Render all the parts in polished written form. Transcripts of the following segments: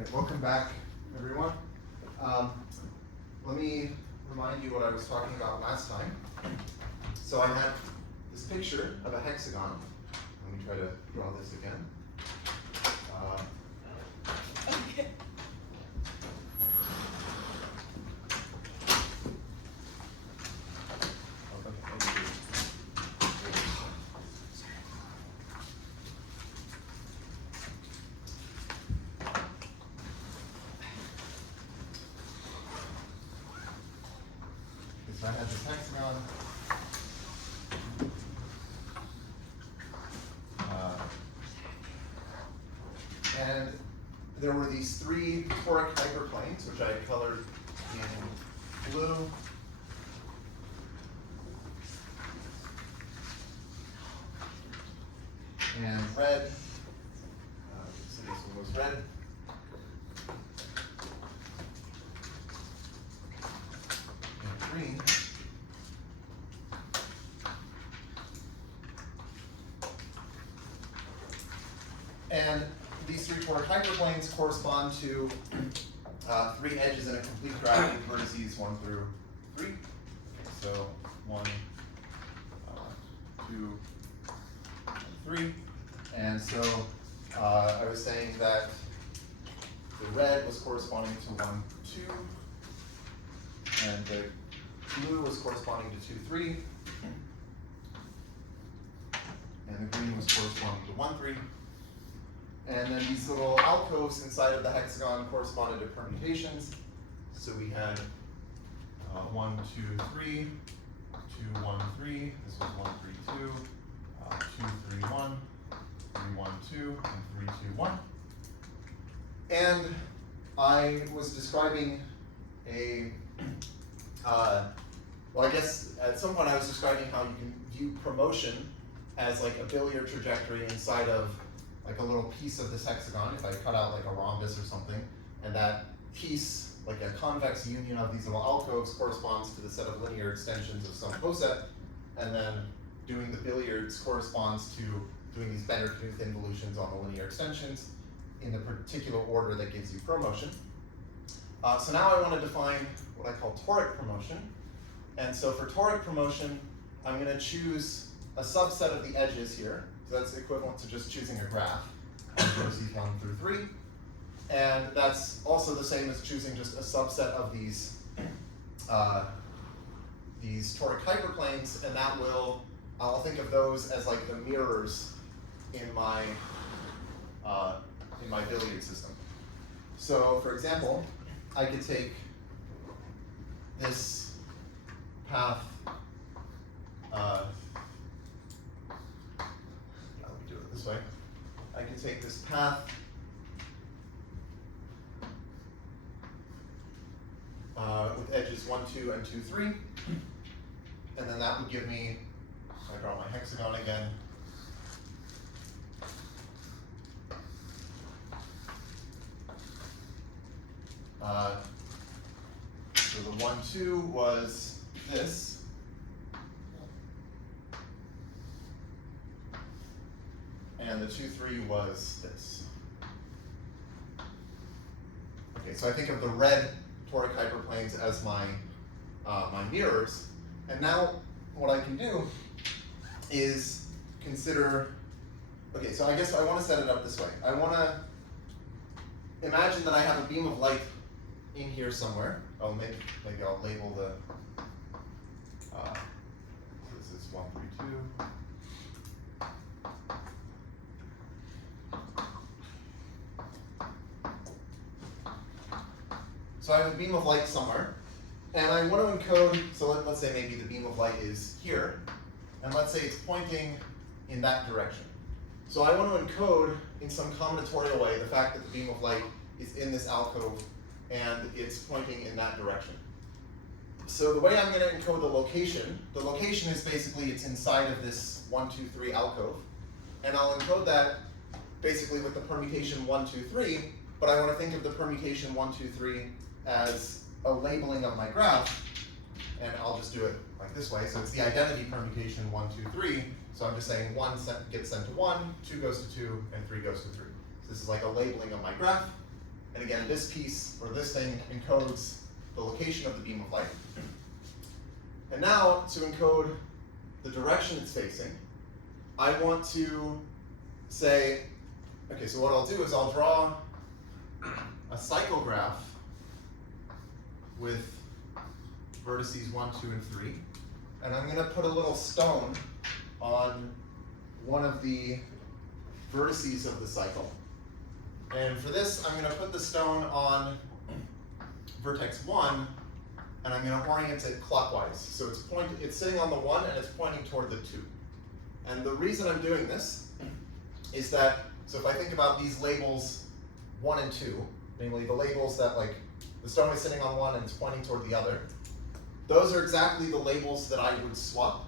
Right, welcome back, everyone. Let me remind you what I was talking about last time. So I had this picture of a hexagon. Let me try to draw this again. Okay. So I had this hexagon. And there were these three toric hyperplanes, which I colored in blue. And red. So this one was red. And green. And these three toric hyperplanes correspond to three edges in a complete graph with vertices 1 through 3. Okay, so 1, 2, and 3. And so I was saying that the red was corresponding to 1, 2, and the blue was corresponding to 2, 3, and the green was corresponding to 1, 3. And then these little alcoves inside of the hexagon corresponded to permutations. So we had 1, 2, 3, 2, 1, 3. This was 1, 3, 2, 2, 3, 1, 3, 1, 2, and 3, 2, 1. And I was describing a, well, I guess at some point I was describing how you can view promotion as like a billiard trajectory inside of like a little piece of this hexagon. If I cut out like a rhombus or something, and that piece, like a convex union of these little alcoves, corresponds to the set of linear extensions of some coset, and then doing the billiards corresponds to doing these Bender-Knuth involutions on the linear extensions in the particular order that gives you promotion. So now I want to define what I call toric promotion. And so for toric promotion, I'm going to choose a subset of the edges here. So that's equivalent to just choosing a graph on vertices 1 through 3. And that's also the same as choosing just a subset of these toric hyperplanes, and that will, I'll think of those as like the mirrors in my billiard system. So for example, I could take this path, this way. I can take this path with edges 1, 2, and 2, 3, and then that would give me, if I draw my hexagon again, so the 1, 2 was this. And the 2, 3 was this. Okay, so I think of the red toric hyperplanes as my mirrors. And now what I can do is consider, okay, so I guess I want to set it up this way. I want to imagine that I have a beam of light in here somewhere. Oh, maybe I'll label the, so this is 1, 3, 2. So I have a beam of light somewhere, and I want to encode, so let's say maybe the beam of light is here, and let's say it's pointing in that direction. So I want to encode in some combinatorial way the fact that the beam of light is in this alcove and it's pointing in that direction. So the way I'm going to encode the location is basically it's inside of this 1, 2, 3 alcove, and I'll encode that basically with the permutation 1, 2, 3, but I want to think of the permutation 1, 2, 3 as a labeling of my graph, and I'll just do it like this way. So it's the identity permutation 1, 2, 3. So I'm just saying 1 gets sent to 1, 2 goes to 2, and 3 goes to 3. So this is like a labeling of my graph. And again, this piece, or this thing, encodes the location of the beam of light. And now, to encode the direction it's facing, I want to say, okay, so what I'll do is I'll draw a cycle graph with vertices 1, 2, and 3. And I'm going to put a little stone on one of the vertices of the cycle. And for this, I'm going to put the stone on vertex 1, and I'm going to orient it clockwise. So it's sitting on the 1, and it's pointing toward the 2. And the reason I'm doing this is that, so if I think about these labels 1 and 2, namely the labels that, like, the stone is sitting on one and it's pointing toward the other, those are exactly the labels that I would swap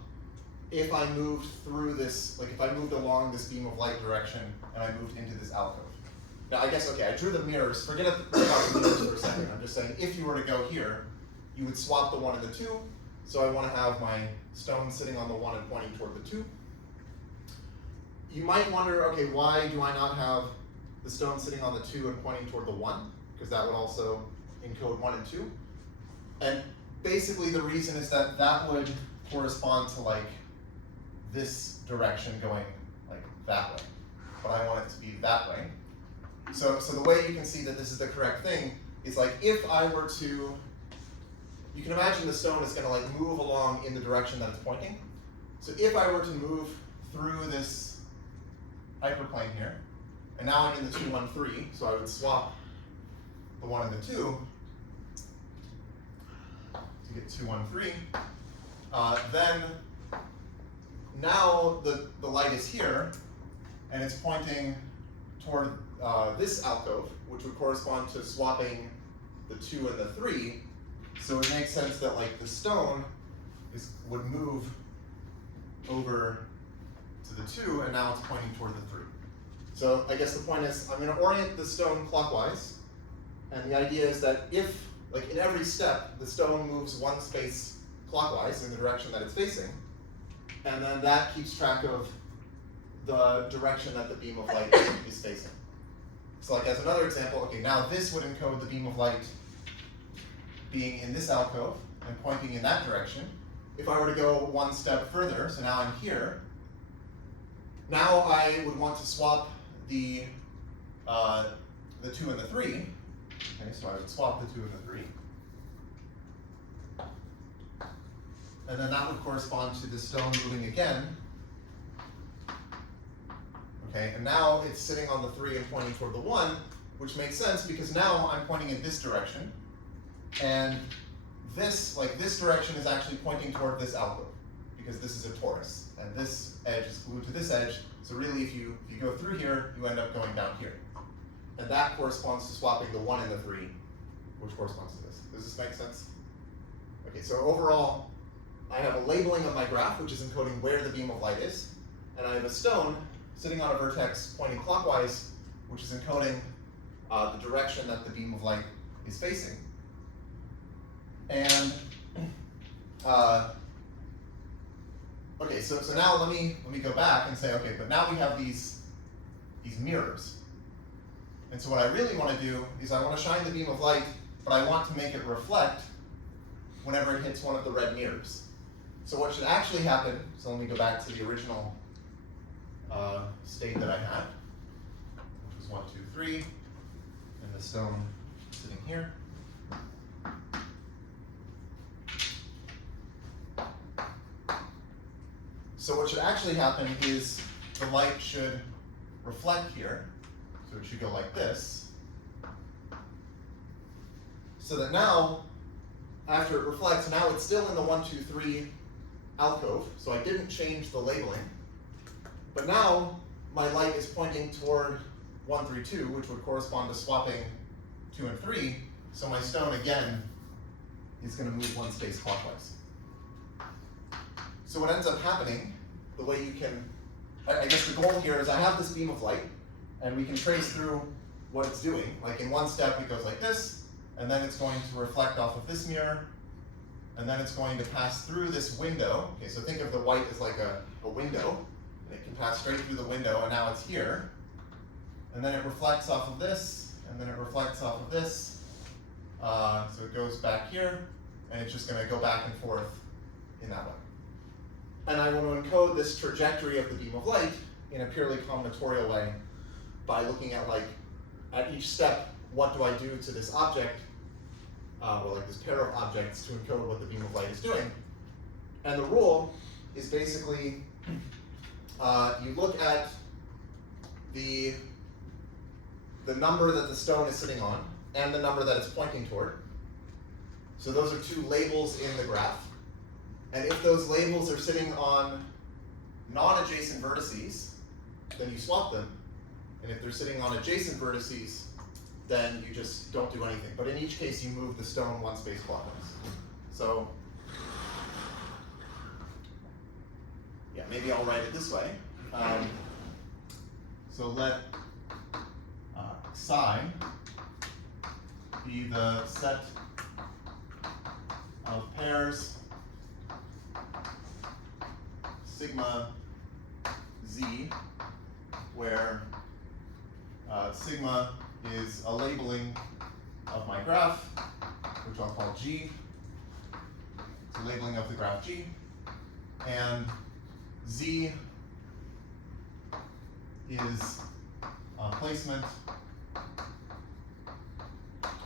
if I moved through this, like if I moved along this beam of light direction and I moved into this alcove. Now I guess, okay, I drew the mirrors, forget about the mirrors for a second. I'm just saying if you were to go here, you would swap the 1 and the 2. So I want to have my stone sitting on the 1 and pointing toward the 2. You might wonder, okay, why do I not have the stone sitting on the 2 and pointing toward the 1? Because that would also encode 1 and 2. And basically the reason is that that would correspond to like this direction going like that way. But I want it to be that way. So the way you can see that this is the correct thing is like if I were to, you can imagine the stone is going to like move along in the direction that it's pointing. So if I were to move through this hyperplane here, and now I'm in the 2, 1, 3, so I would swap the 1 and the 2 to get 2, 1, 3. Then now the light is here, and it's pointing toward this alcove, which would correspond to swapping the 2 and the 3. So it makes sense that like the stone would move over to the 2, and now it's pointing toward the 3. So I guess the point is I'm going to orient the stone clockwise, and the idea is that if, like in every step, the stone moves one space clockwise in the direction that it's facing, and then that keeps track of the direction that the beam of light is facing. So like as another example, okay, now this would encode the beam of light being in this alcove and pointing in that direction. If I were to go one step further, so now I'm here, now I would want to swap the 2 and the 3. Okay, so I would swap the 2 and the 3. And then that would correspond to the stone moving again. Okay, and now it's sitting on the 3 and pointing toward the 1, which makes sense because now I'm pointing in this direction. And this, like this direction is actually pointing toward this alcove because this is a torus. And this edge is glued to this edge. So really if you go through here, you end up going down here. And that corresponds to swapping the 1 and the 3, which corresponds to this. Does this make sense? Okay, so overall, I have a labeling of my graph, which is encoding where the beam of light is. And I have a stone sitting on a vertex pointing clockwise, which is encoding the direction that the beam of light is facing. And okay, so now let me go back and say, okay, but now we have these mirrors. And so what I really want to do is I want to shine the beam of light, but I want to make it reflect whenever it hits one of the red mirrors. So what should actually happen, so let me go back to the original state that I had, which was 1, 2, 3, and the stone sitting here. So what should actually happen is the light should reflect here. So it should go like this. So that now, after it reflects, now it's still in the 1, 2, 3 alcove. So I didn't change the labeling. But now my light is pointing toward 1, 3, 2, which would correspond to swapping 2 and 3. So my stone again is going to move one space clockwise. So what ends up happening, the way you can, I guess the goal here is I have this beam of light, and we can trace through what it's doing. Like in one step it goes like this, and then it's going to reflect off of this mirror, and then it's going to pass through this window. Okay, so think of the white as like a window, and it can pass straight through the window, and now it's here. And then it reflects off of this, and then it reflects off of this. So it goes back here, and it's just going to go back and forth in that way. And I want to encode this trajectory of the beam of light in a purely combinatorial way by looking at, like, at each step, what do I do to this object, or like this pair of objects, to encode what the beam of light is doing. And the rule is basically, you look at the number that the stone is sitting on and the number that it's pointing toward. So those are two labels in the graph. And if those labels are sitting on non-adjacent vertices, then you swap them. And if they're sitting on adjacent vertices, then you just don't do anything. But in each case, you move the stone one space clockwise. So yeah, maybe I'll write it this way. So let psi be the set of pairs sigma z, where sigma is a labeling of my graph, which I'll call G. It's a labeling of the graph G. And Z is a placement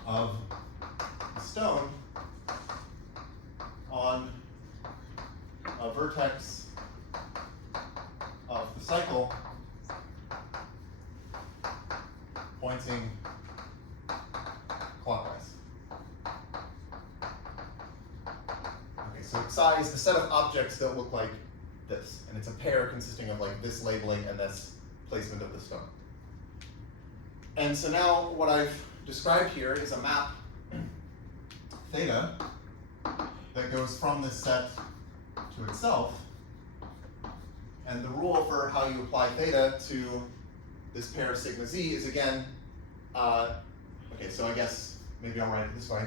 of the stone on a vertex of the cycle pointing clockwise. Okay, so psi is the set of objects that look like this, and it's a pair consisting of like this labeling and this placement of the stone. And so now what I've described here is a map theta that goes from this set to itself. And the rule for how you apply theta to this pair sigma z is again, okay, so I guess maybe I'll write it this way.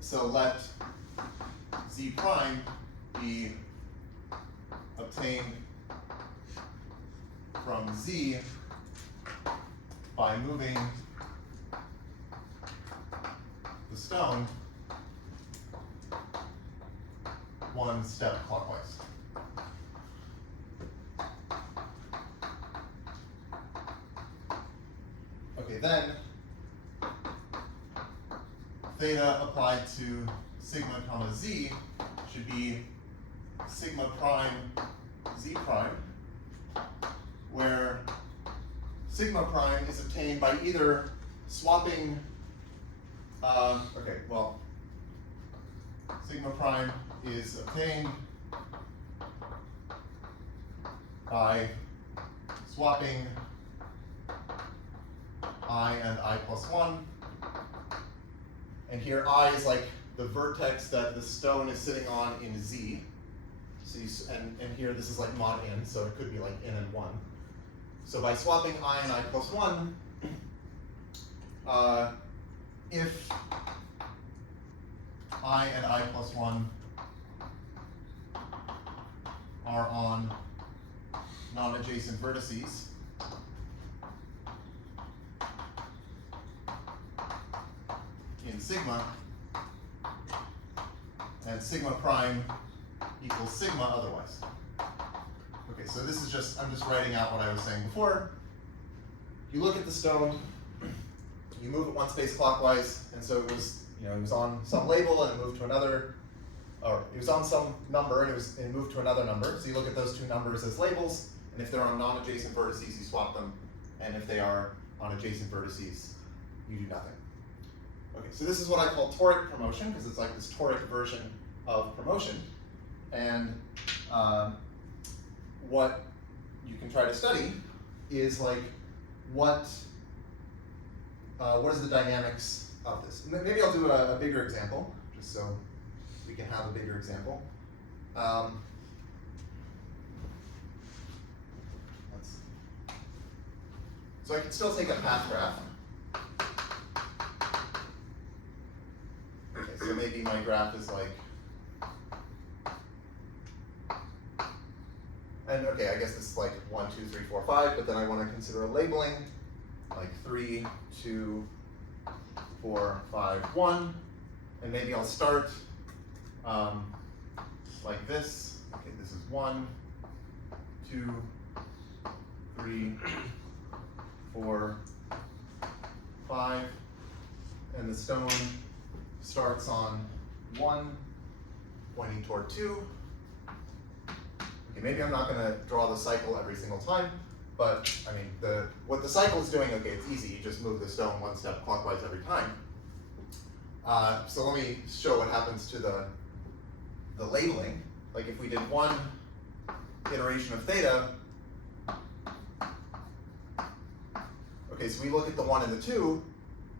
So let z prime be obtained from z by moving the stone one step clockwise. Okay, then theta applied to sigma comma z should be sigma prime z prime, where sigma prime is obtained by either swapping, sigma prime is obtained by swapping I and I plus 1. And here I is like the vertex that the stone is sitting on in Z. So you, and here this is like mod n, so it could be like n and 1. So by swapping I and I plus 1, if I and I plus 1 are on non-adjacent vertices, in sigma, and sigma prime equals sigma otherwise. Okay, so this is just, I'm just writing out what I was saying before. You look at the stone, you move it one space clockwise, and so it was, it was on some label and it moved to another, or it was on some number and it moved to another number. So you look at those two numbers as labels, and if they're on non-adjacent vertices, you swap them, and if they are on adjacent vertices, you do nothing. Okay, so this is what I call toric promotion, because it's like this toric version of promotion. And what you can try to study is like what is the dynamics of this. And maybe I'll do a bigger example, just so we can have a bigger example. So I can still take a path graph. Okay, so maybe my graph is like, And okay, I guess this is like 1, 2, 3, 4, 5, but then I want to consider a labeling, like 3, 2, 4, 5, 1, and maybe I'll start like this. Okay, this is 1, 2, 3, 4, 5, and the stone starts on 1, pointing toward 2. Okay, maybe I'm not going to draw the cycle every single time, but I mean, what the cycle is doing, okay, it's easy. You just move the stone one step clockwise every time. So let me show what happens to the labeling. Like if we did one iteration of theta, okay, so we look at the 1 and the 2,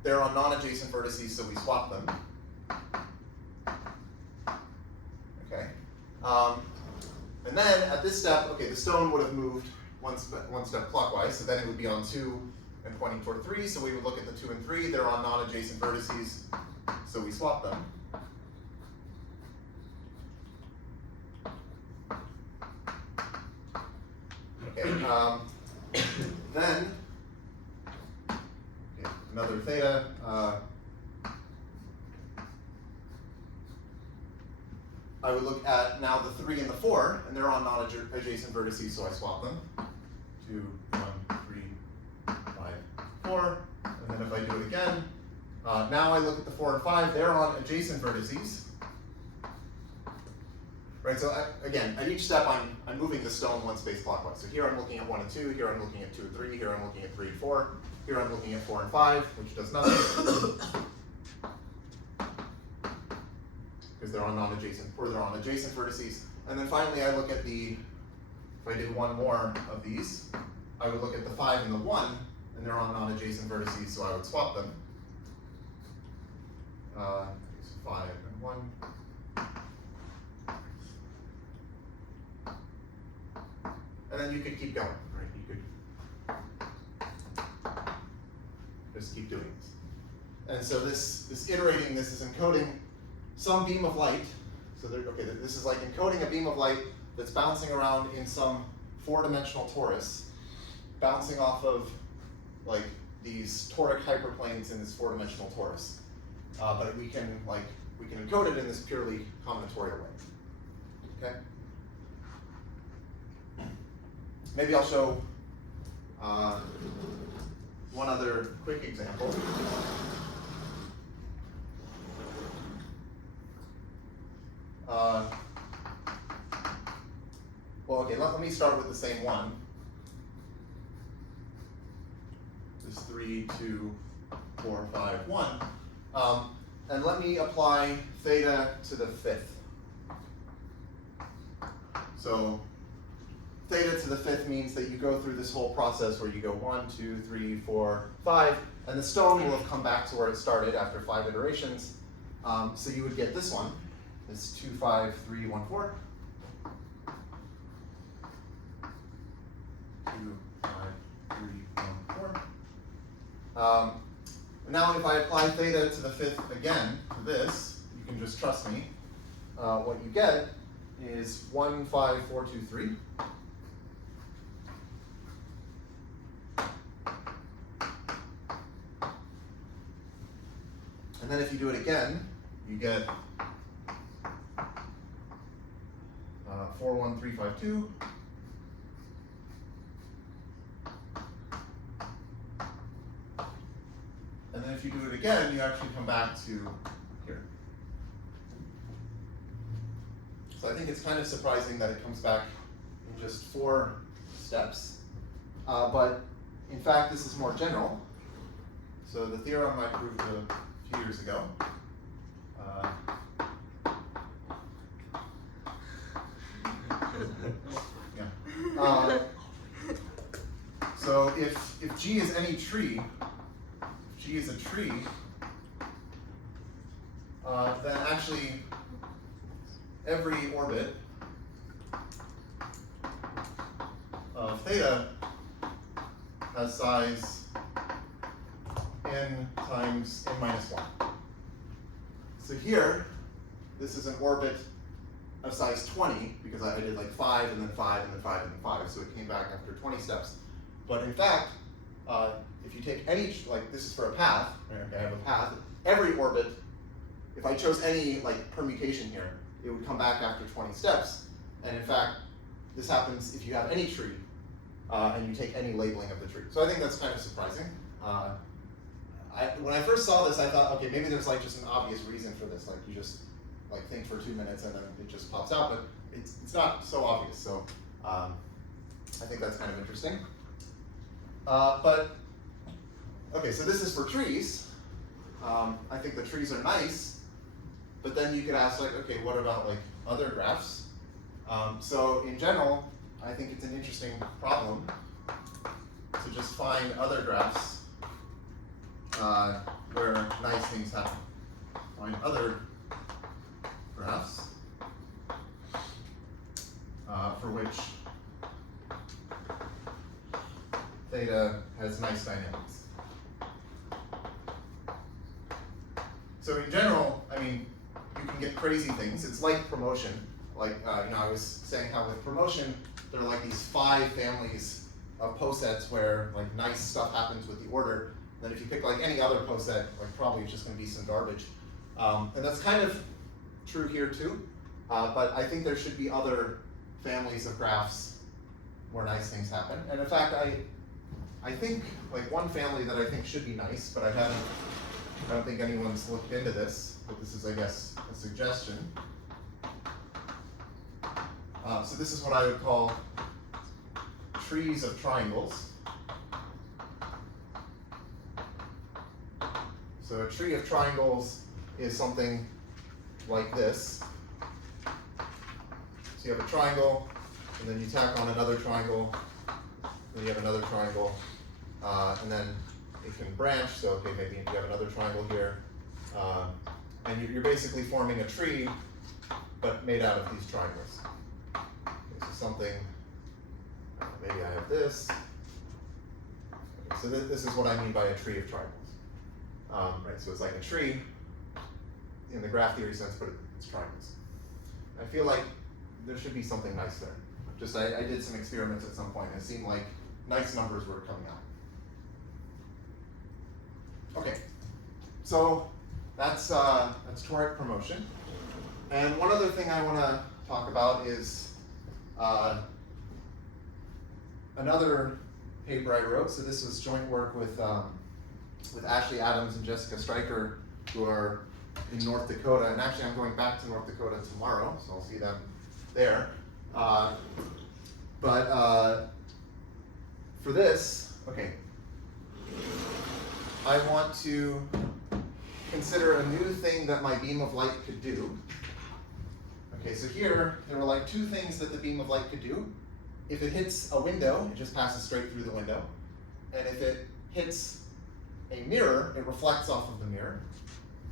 they're on non-adjacent vertices, so we swap them. Okay. And then at this step, okay, the stone would have moved one step clockwise, so then it would be on 2 and pointing toward 3, so we would look at the 2 and 3, they're on non-adjacent vertices, so we swap them. Okay, then, okay, another theta, I would look at now the 3 and the 4, and they're on non-adjacent vertices, so I swap them. 2, 1, 3, 5, 4, and then if I do it again, now I look at the 4 and 5, they're on adjacent vertices. Right, so again, at each step I'm moving the stone one space clockwise. So here I'm looking at 1 and 2, here I'm looking at 2 and 3, here I'm looking at 3 and 4, here I'm looking at 4 and 5, which does nothing. Because they're on non-adjacent, or they're on adjacent vertices. And then finally I look at if I did one more of these, I would look at the 5 and the 1, and they're on non-adjacent vertices, so I would swap them. 5 and 1. And then you could keep going, right? You could just keep doing this. And so this iterating, this is encoding some beam of light. So okay, this is like encoding a beam of light that's bouncing around in some 4-dimensional torus, bouncing off of like these toric hyperplanes in this 4-dimensional torus. But we can encode it in this purely combinatorial way. Okay. Maybe I'll show one other quick example. Well, okay, let me start with the same one. This 3, 2, 4, 5, 1. And let me apply theta to the 5th. So theta to the 5th means that you go through this whole process where you go 1, 2, 3, 4, 5, and the stone will have come back to where it started after 5 iterations. So you would get this one, this 2, 5, 3, 1, 4. 2, 5, 3, 1, 4. Now if I apply theta to the 5th again to this, you can just trust me, what you get is 1, 5, 4, 2, 3. And then if you do it again, you get 4, 1, 3, 5, 2. And then if you do it again, you actually come back to here. So I think it's kind of surprising that it comes back in just 4 steps. But in fact, this is more general. So the theorem I proved a few years ago. So if G is any tree, if G is a tree, then actually every orbit of theta has size n times n minus 1. So here, this is an orbit of size 20, because I did like 5 and then 5 and then 5 and then 5, so it came back after 20 steps. But in fact, if you take any, like this is for a path, right? Okay, I have a path, every orbit, if I chose any like permutation here, it would come back after 20 steps. And in fact, this happens if you have any tree and you take any labeling of the tree. So I think that's kind of surprising. When I first saw this, I thought, okay, maybe there's like just an obvious reason for this. Like you just like think for 2 minutes and then it just pops out, but it's not so obvious. So I think that's kind of interesting. But okay, so this is for trees. I think the trees are nice, but then you could ask like, okay, what about like other graphs? So in general, I think it's an interesting problem to just find other graphs where nice things happen. Find other graphs for which theta has nice dynamics. So in general, I mean, you can get crazy things. It's like promotion. Like, I was saying how with promotion, there are like these 5 families of posets where like nice stuff happens with the order. Then if you pick like any other poset, like probably it's just going to be some garbage. And that's kind of true here too. But I think there should be other families of graphs where nice things happen. And in fact, I think like one family that I think should be nice, but I don't think anyone's looked into this, but this is, I guess, a suggestion. So this is what I would call trees of triangles. So a tree of triangles is something like this. So you have a triangle, and then you tack on another triangle, then you have another triangle, and then it can branch. So okay, maybe you have another triangle here, and you're basically forming a tree, but made out of these triangles. Okay, so something, maybe I have this. Okay, so this is what I mean by a tree of triangles. Right, so it's like a tree in the graph theory sense, but it's triangles. I feel like there should be something nice there. Just I did some experiments at some point, and it seemed like nice numbers were coming out. Okay, so that's toric promotion. And one other thing I want to talk about is another paper I wrote. So this was joint work with Ashley Adams and Jessica Stryker, who are in North Dakota. And actually, I'm going back to North Dakota tomorrow, so I'll see them there. But for this, okay, I want to consider a new thing that my beam of light could do. Okay, so here, there are like 2 things that the beam of light could do. If it hits a window, it just passes straight through the window. And if it hits a mirror, it reflects off of the mirror.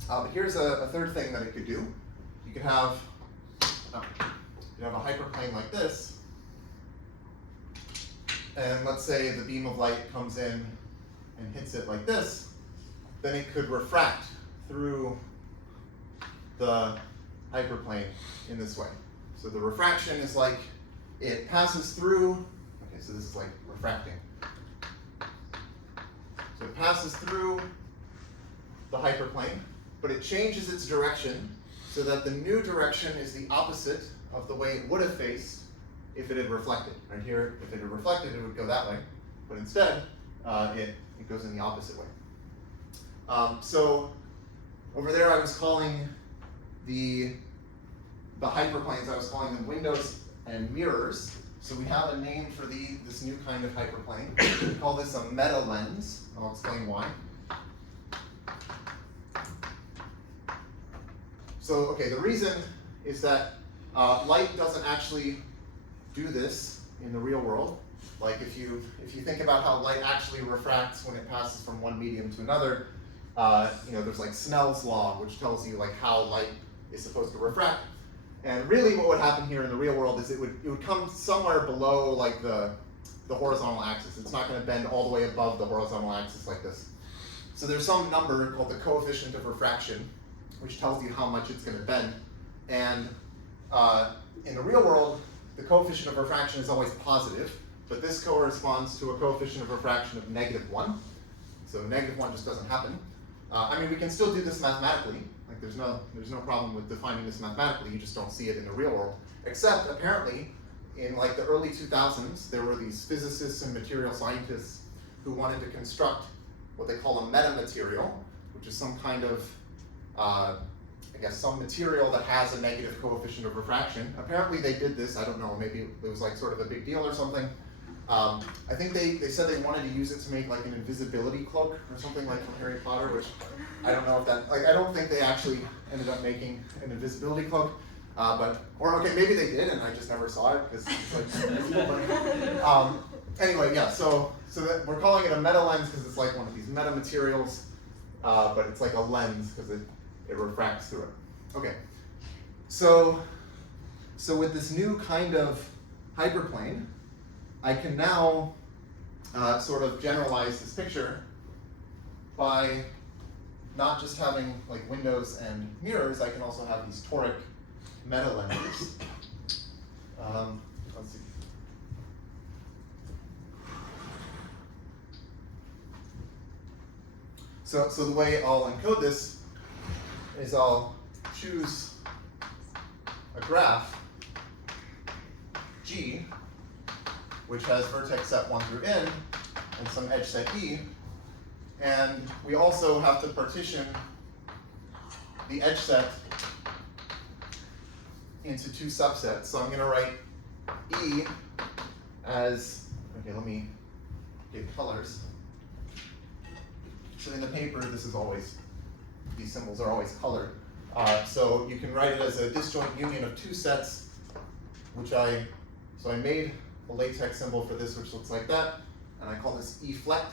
But here's a third thing that it could do. You could have a hyperplane like this, and let's say the beam of light comes in and hits it like this, then it could refract through the hyperplane in this way. So the refraction is like it passes through, okay, so this is like refracting. So it passes through the hyperplane, but it changes its direction so that the new direction is the opposite of the way it would have faced if it had reflected. Right here, if it had reflected, it would go that way, but instead, it goes in the opposite way. So over there, I was calling the hyperplanes, I was calling them windows and mirrors. So we have a name for this new kind of hyperplane. We call this a meta lens. I'll explain why. So, okay, the reason is that light doesn't actually do this in the real world. Like if you think about how light actually refracts when it passes from one medium to another, there's like Snell's law, which tells you like how light is supposed to refract. And really what would happen here in the real world is it would come somewhere below like the horizontal axis. It's not going to bend all the way above the horizontal axis like this. So there's some number called the coefficient of refraction, which tells you how much it's going to bend. And in the real world, the coefficient of refraction is always positive, but this corresponds to a coefficient of refraction of -1. So -1 just doesn't happen. I mean, we can still do this mathematically. Like, there's no problem with defining this mathematically. You just don't see it in the real world. Except, apparently, in like the early 2000s, there were these physicists and material scientists who wanted to construct what they call a metamaterial, which is some kind of, I guess, some material that has a negative coefficient of refraction. Apparently they did this, I don't know, maybe it was like sort of a big deal or something. I think they said they wanted to use it to make like an invisibility cloak or something like from Harry Potter, which I don't know if that, like I don't think they actually ended up making an invisibility cloak. Or okay, maybe they did and I just never saw it because it's like invisible. Anyway, yeah, so that we're calling it a meta lens because it's like one of these meta materials, but it's like a lens because it refracts through it. Okay, so with this new kind of hyperplane, I can now sort of generalize this picture by not just having like windows and mirrors. I can also have these toric meta lenses. Let's see. So the way I'll encode this is I'll choose a graph G, which has vertex set 1 through n and some edge set e, and we also have to partition the edge set into 2 subsets. So I'm going to write E as, okay, let me give colors. So in the paper, this is always, these symbols are always colored. So you can write it as a disjoint union of 2 sets, so I made a latex symbol for this, which looks like that, and I call this E flect.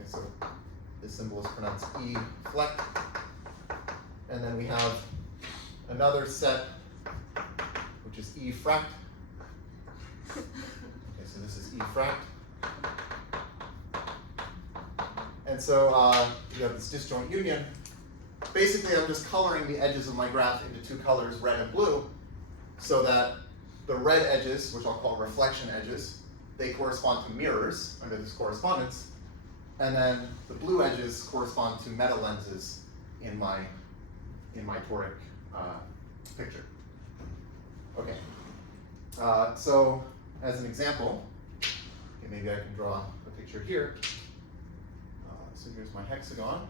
Okay, so this symbol is pronounced E flect. And then we have another set, which is E fract. Okay, so this is E fract. And so you have this disjoint union. Basically, I'm just coloring the edges of my graph into 2 colors, red and blue, so that the red edges, which I'll call reflection edges, they correspond to mirrors under this correspondence, and then the blue edges correspond to meta lenses in my toric picture. Okay. So as an example, okay, maybe I can draw a picture here. So here's my hexagon.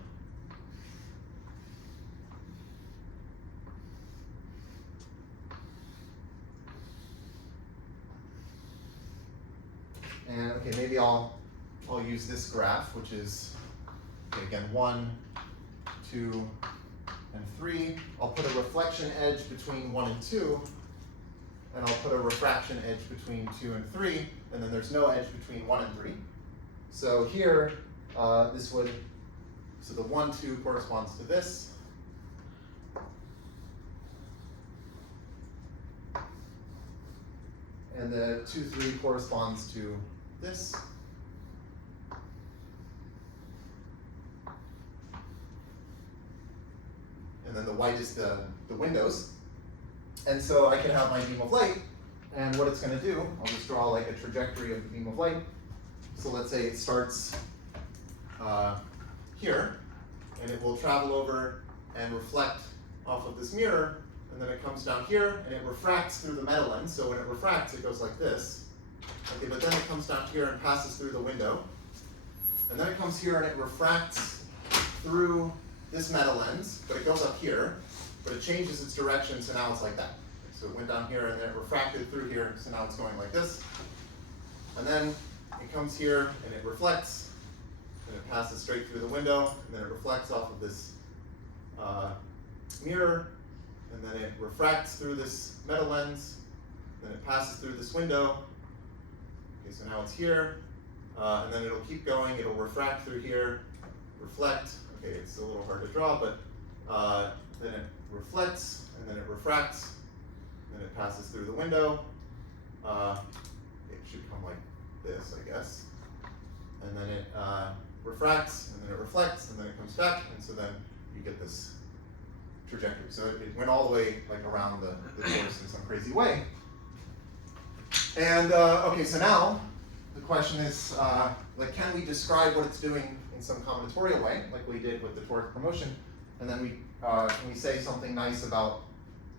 And okay, maybe I'll use this graph, which is, okay, again, 1, 2, and 3. I'll put a reflection edge between 1 and 2, and I'll put a refraction edge between 2 and 3, and then there's no edge between 1 and 3. So here, so the 1, 2 corresponds to this. And the 2, 3 corresponds to this. And then the white is the windows. And so I can have my beam of light, and what it's going to do, I'll just draw like a trajectory of the beam of light. So let's say it starts here, and it will travel over and reflect off of this mirror, and then it comes down here, and it refracts through the meta lens. So when it refracts, it goes like this. Okay, but then it comes down here and passes through the window, and then it comes here and it refracts through this meta lens, but it goes up here, but it changes its direction, so now it's like that. So it went down here and then it refracted through here, so now it's going like this. And then it comes here and it reflects, and it passes straight through the window, and then it reflects off of this mirror, and then it refracts through this meta lens, then it passes through this window. Okay, so now it's here, and then it'll keep going, it'll refract through here, reflect. Okay, it's a little hard to draw, but then it reflects, and then it refracts, then it passes through the window. It should come like this, I guess. And then it refracts, and then it reflects, and then it comes back, and so then you get this trajectory. So it went all the way like around the torus in some crazy way. And okay, so now the question is, like, can we describe what it's doing in some combinatorial way, like we did with the toric promotion, and then can we say something nice about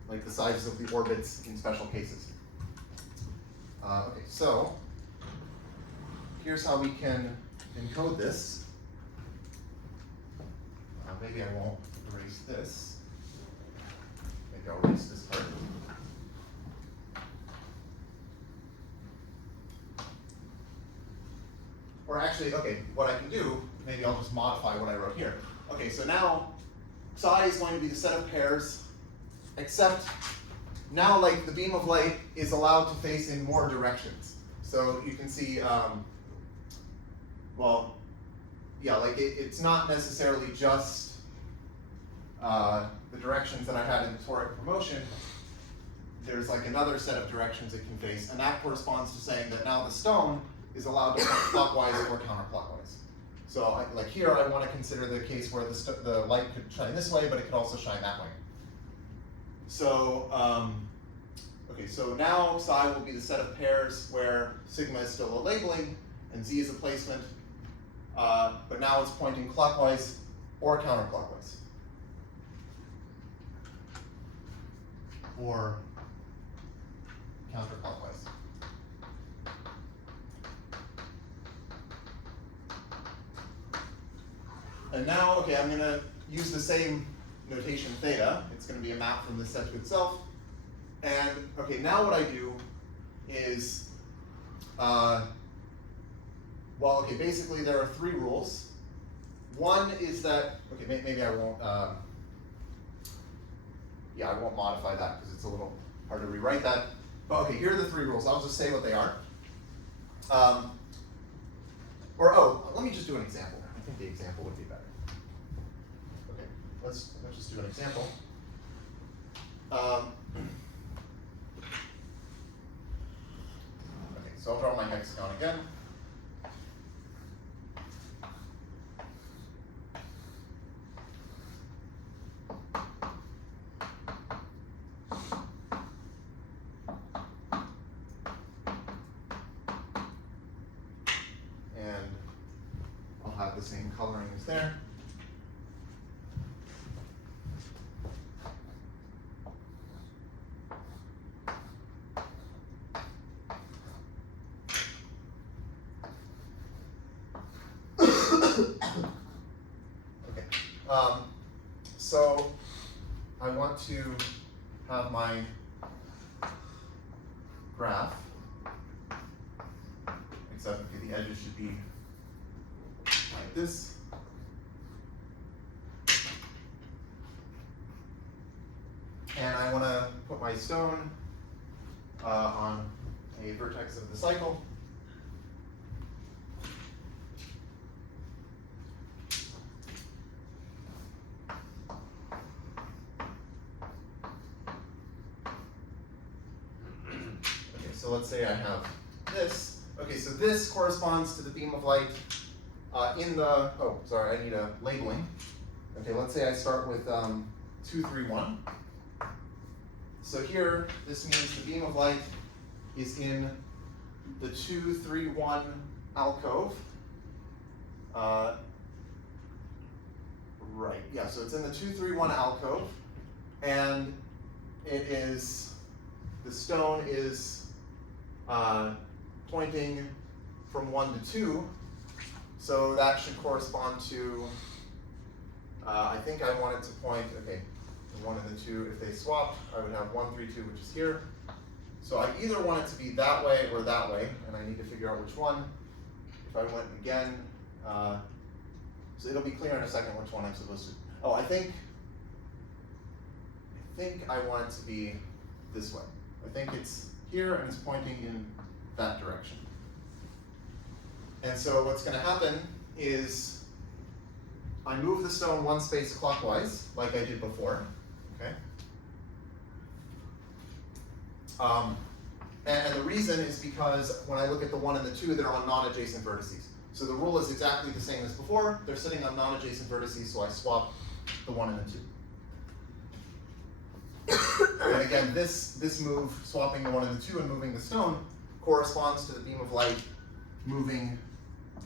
like the sizes of the orbits in special cases? Okay, so here's how we can encode this. Maybe I won't erase this. Maybe I'll erase this part. Or actually, okay, what I can do, maybe I'll just modify what I wrote here. Okay, so now psi is going to be the set of pairs, except now like the beam of light is allowed to face in more directions. So you can see, well, yeah, like it's not necessarily just the directions that I had in the toric promotion. There's like another set of directions it can face, and that corresponds to saying that now the stone is allowed to point clockwise or counterclockwise. So like here, I want to consider the case where the light could shine this way, but it could also shine that way. So, okay, so now psi will be the set of pairs where sigma is still a labeling and z is a placement, but now it's pointing clockwise or counterclockwise. Or counterclockwise. And now, okay, I'm going to use the same notation theta. It's going to be a map from this set to itself. And okay, now what I do is, well, okay, basically there are three rules. One is that, okay, maybe I won't, yeah, I won't modify that because it's a little hard to rewrite that. But okay, here are the three rules. I'll just say what they are. Let me just do an example. I think the example would be better. Okay, let's just do an example. Okay, so I'll draw my hexagon again. The same coloring is there. Okay. So I want to have my graph, except okay, the edges should be like this. And I want to put my stone on a vertex of the cycle. Okay, so let's say I have this. Okay, so this corresponds to the beam of light in the, oh, sorry, I need a labeling. Okay, let's say I start with 2, 3, 1. So here, this means the beam of light is in the 2, 3, 1 alcove. Right, yeah, so it's in the 2, 3, 1 alcove. And it is, the stone is pointing from 1 to 2. So that should correspond to, I think I want it to point, okay, the 1 and the 2, if they swapped, I would have 1, 3, 2, which is here. So I either want it to be that way or that way, and I need to figure out which one. If I went again, so it'll be clear in a second which one I'm supposed to, oh, I think I want it to be this way. I think it's here and it's pointing in that direction. And so what's going to happen is I move the stone one space clockwise, like I did before, okay? And the reason is because when I look at the 1 and the 2, they're on non-adjacent vertices. So the rule is exactly the same as before. They're sitting on non-adjacent vertices, so I swap the 1 and the 2. And again, this move, swapping the 1 and the 2 and moving the stone, corresponds to the beam of light moving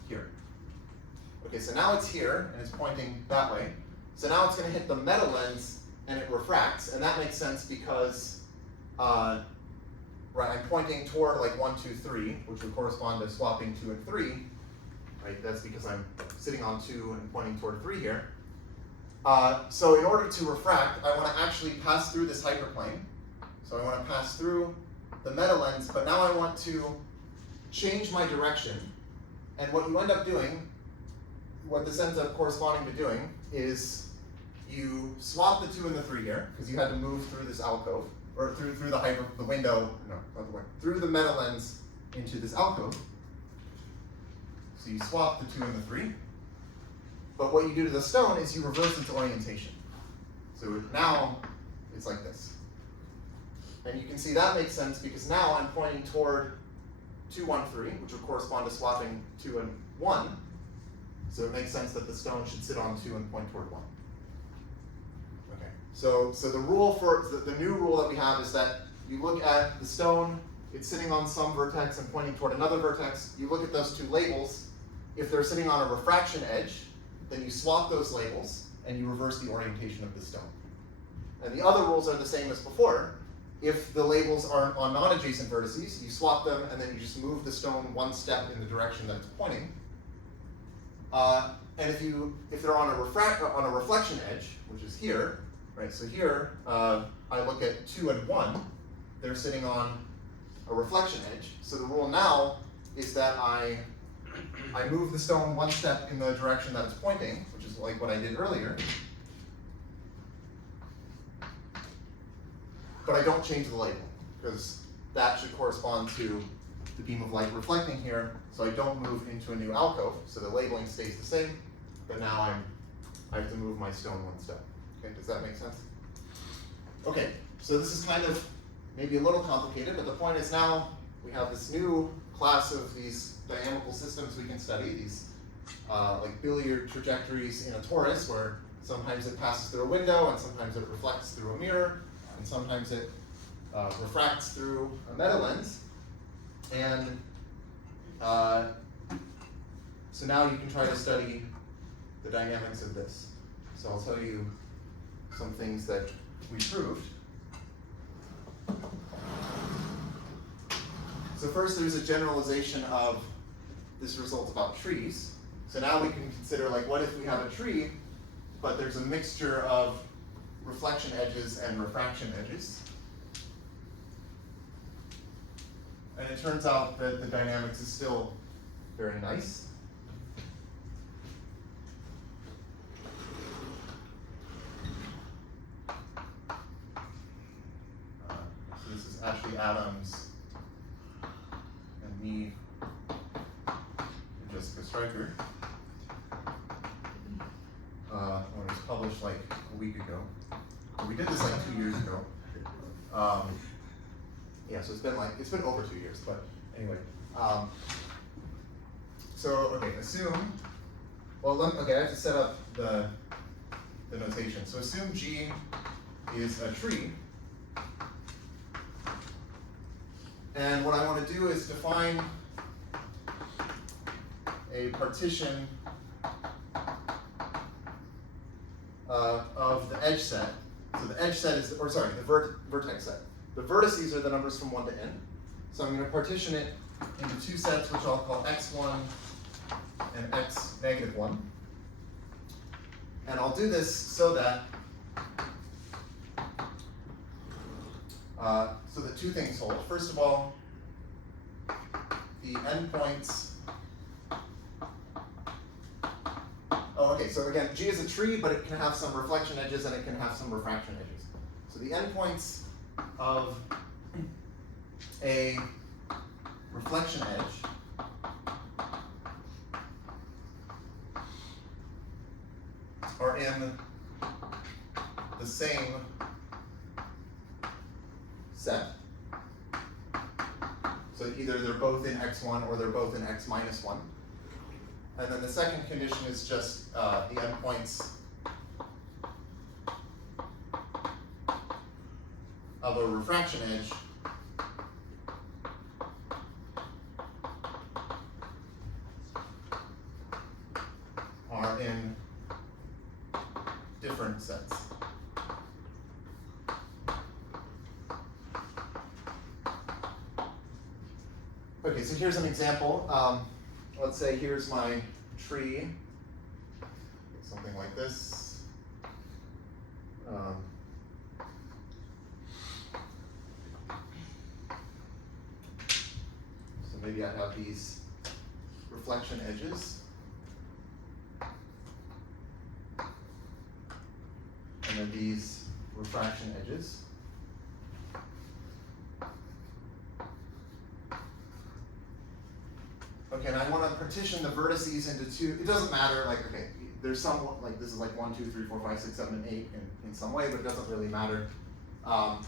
here. Okay, so now it's here, and it's pointing that way. So now it's going to hit the meta lens, and it refracts, and that makes sense because right, I'm pointing toward like 1, 2, 3, which would correspond to swapping 2 and 3. Right, that's because I'm sitting on 2 and pointing toward 3 here. So in order to refract, I want to actually pass through this hyperplane. So I want to pass through the meta lens, but now I want to change my direction. And what you end up doing, what this ends up corresponding to doing, is you swap the 2 and the 3 here, because you had to move through this alcove, or through the window, no, not the window, through the meta lens into this alcove. So you swap the 2 and the 3. But what you do to the stone is you reverse its orientation. So now it's like this. And you can see that makes sense because now I'm pointing toward 2, 1, 3, which would correspond to swapping 2 and 1. So it makes sense that the stone should sit on 2 and point toward 1. Okay. So the rule for the new rule that we have is that you look at the stone, it's sitting on some vertex and pointing toward another vertex. You look at those two labels. If they're sitting on a refraction edge, then you swap those labels and you reverse the orientation of the stone. And the other rules are the same as before. If the labels are on non-adjacent vertices, you swap them and then you just move the stone one step in the direction that it's pointing. And if they're on a reflection edge, which is here, right? So here I look at 2 and 1. They're sitting on a reflection edge. So the rule now is that I move the stone one step in the direction that it's pointing, which is like what I did earlier. But I don't change the label, because that should correspond to the beam of light reflecting here. So I don't move into a new alcove, so the labeling stays the same. But now I have to move my stone one step. Okay, does that make sense? Okay, so this is kind of maybe a little complicated, but the point is now we have this new class of these dynamical systems we can study, these like billiard trajectories in a torus, where sometimes it passes through a window, and sometimes it reflects through a mirror, and sometimes it refracts through a meta lens. And so now you can try to study the dynamics of this. So I'll tell you some things that we proved. So first, there's a generalization of this result about trees. So now we can consider, like, what if we have a tree, but there's a mixture of reflection edges and refraction edges? And it turns out that the dynamics is still very nice. So this is Ashley Adams and me and Jessica Stryker. When it was published like a week ago. We did this like 2 years ago. Yeah, so it's been over 2 years, but anyway. So okay, assume. Well, okay, I have to set up the notation. So assume G is a tree, and what I want to do is define a partition of the edge set. So the edge set is, or sorry, the vertex set. The vertices are the numbers from 1 to n. So I'm going to partition it into two sets, which I'll call x1 and x negative 1. And I'll do this so that two things hold. First of all, the endpoints. Oh, okay. So again, G is a tree, but it can have some reflection edges and it can have some refraction edges. So the endpoints of a reflection edge are in the same set. So either they're both in x1 or they're both in x minus 1. And then the second condition is just the endpoints of a refraction edge are in different sets. Okay, so here's an example. Let's say here's my tree, something like this. So maybe I have these reflection edges. And then these refraction edges. Okay, and I want to partition the vertices into two. It doesn't matter, like, okay, there's some, like, this is like 1, 2, 3, 4, 5, 6, 7, and 8 in some way, but it doesn't really matter. The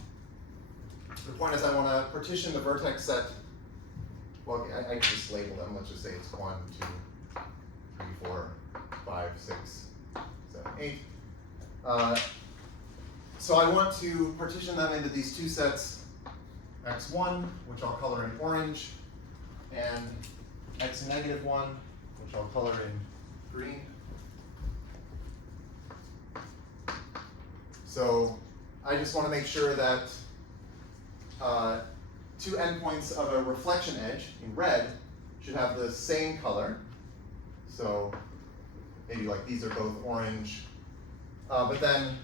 point is I want to partition the vertex set. Well, I just label them. Let's just say it's 1, 2, 3, 4, 5, 6, 7, 8. So I want to partition them into these two sets, x1, which I'll color in orange, and x-1, which I'll color in green. So I just want to make sure that two endpoints of a reflection edge in red should have the same color. So maybe like these are both orange, but then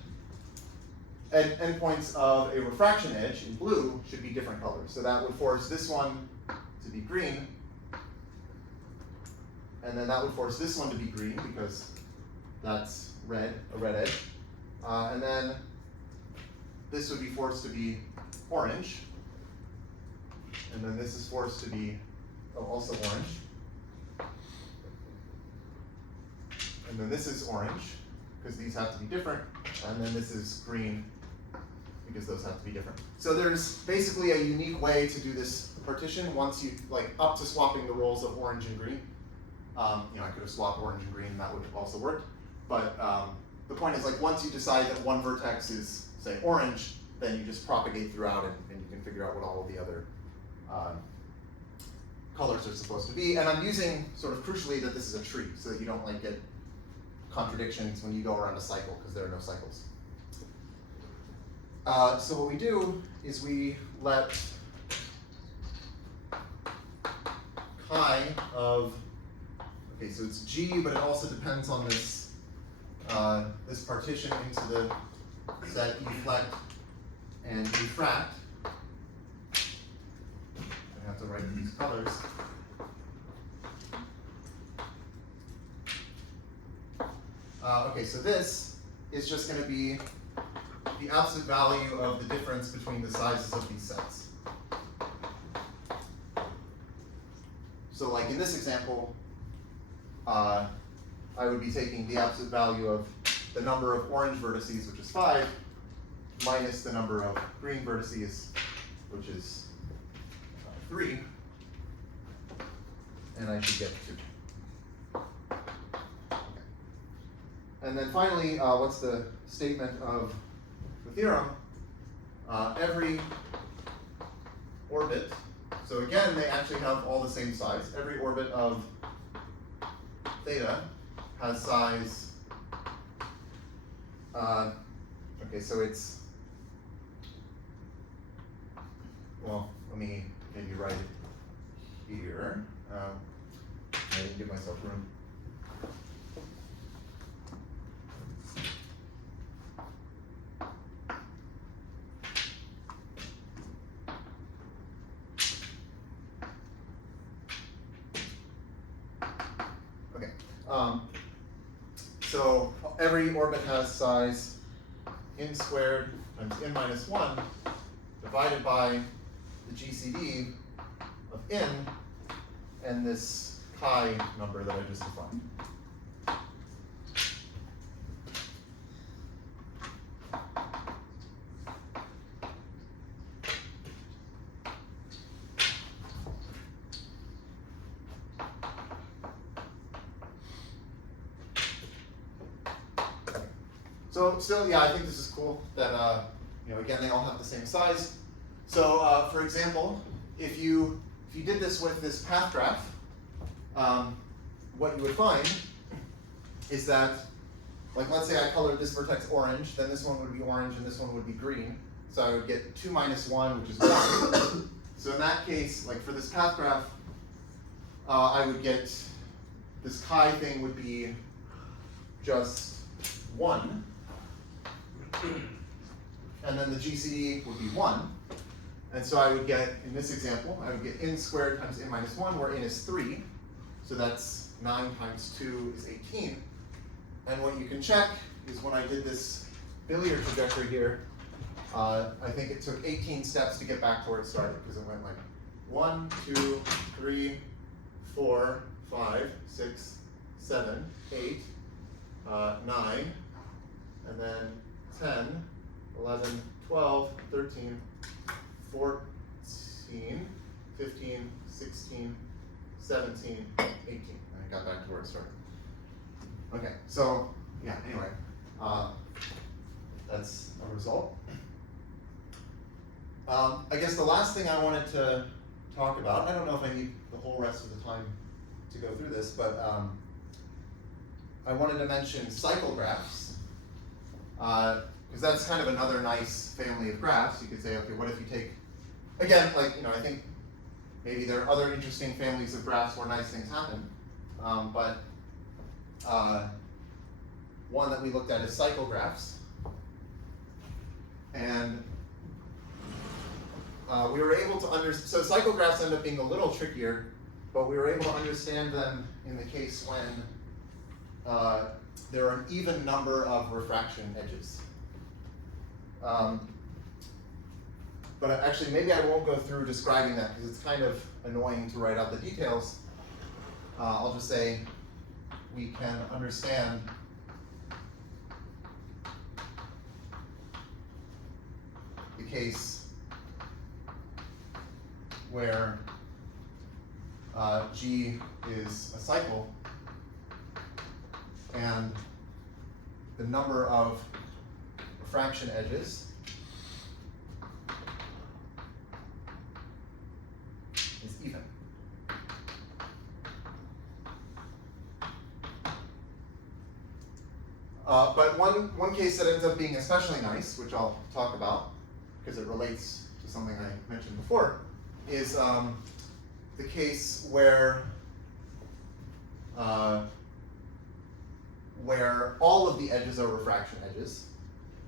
endpoints of a refraction edge in blue should be different colors. So that would force this one to be green, and then that would force this one to be green because that's red, a red edge. And then this would be forced to be orange, and then this is forced to be also orange. And then this is orange, because these have to be different, and then this is green, because those have to be different. So there's basically a unique way to do this partition once you, like, up to swapping the roles of orange and green. You know, I could have swapped orange and green, and that would have also worked. But the point is, like, once you decide that one vertex is, say, orange, then you just propagate throughout, and you can figure out what all of the other colors are supposed to be. And I'm using, sort of crucially, that this is a tree, so that you don't, like, get contradictions when you go around a cycle, because there are no cycles. So what we do is we let chi of, okay, so it's G, but it also depends on this this partition into the set reflect and refract. I have to write these colors. Okay, so this is just going to be the absolute value of the difference between the sizes of these sets. So like in this example, I would be taking the absolute value of the number of orange vertices, which is 5, minus the number of green vertices, which is 3, and I should get 2. Okay. And then finally, what's the statement of the theorem? Every orbit, so again, they actually have all the same size. Every orbit of theta has size, okay, so it's, well, let me maybe write it here. I didn't give myself room. Okay, so every orbit has size n squared times n minus 1 divided by the GCD of n and this chi number that I just defined. So still, yeah, I think this is cool that again, they all have the same size. So for example, if you did this with this path graph, what you would find is that, like, let's say I colored this vertex orange, then this one would be orange and this one would be green. So I would get 2 minus 1, which is 1. So in that case, like for this path graph, I would get this chi thing would be just 1. And then the GCD would be 1. And so I would get, in this example, I would get n squared times n minus 1, where n is 3. So that's 9 times 2 is 18. And what you can check is when I did this billiard trajectory here, I think it took 18 steps to get back to where it started, because it went like 1, 2, 3, 4, 5, 6, 7, 8, 9, and then 10, 11, 12, 13, 14, 15, 16, 17, 18. And I got back to where it started. Okay, so yeah, anyway, that's a result. I guess the last thing I wanted to talk about, I don't know if I need the whole rest of the time to go through this, but I wanted to mention cycle graphs, because that's kind of another nice family of graphs. You could say, okay, what if you take, again, like, I think maybe there are other interesting families of graphs where nice things happen, but one that we looked at is cycle graphs. And we were able to understand, so cycle graphs end up being a little trickier, but we were able to understand them in the case when there are an even number of refraction edges. But actually, maybe I won't go through describing that because it's kind of annoying to write out the details. I'll just say we can understand the case where G is a cycle and the number of refraction edges is even. But one case that ends up being especially nice, which I'll talk about because it relates to something I mentioned before, is the case where all of the edges are refraction edges.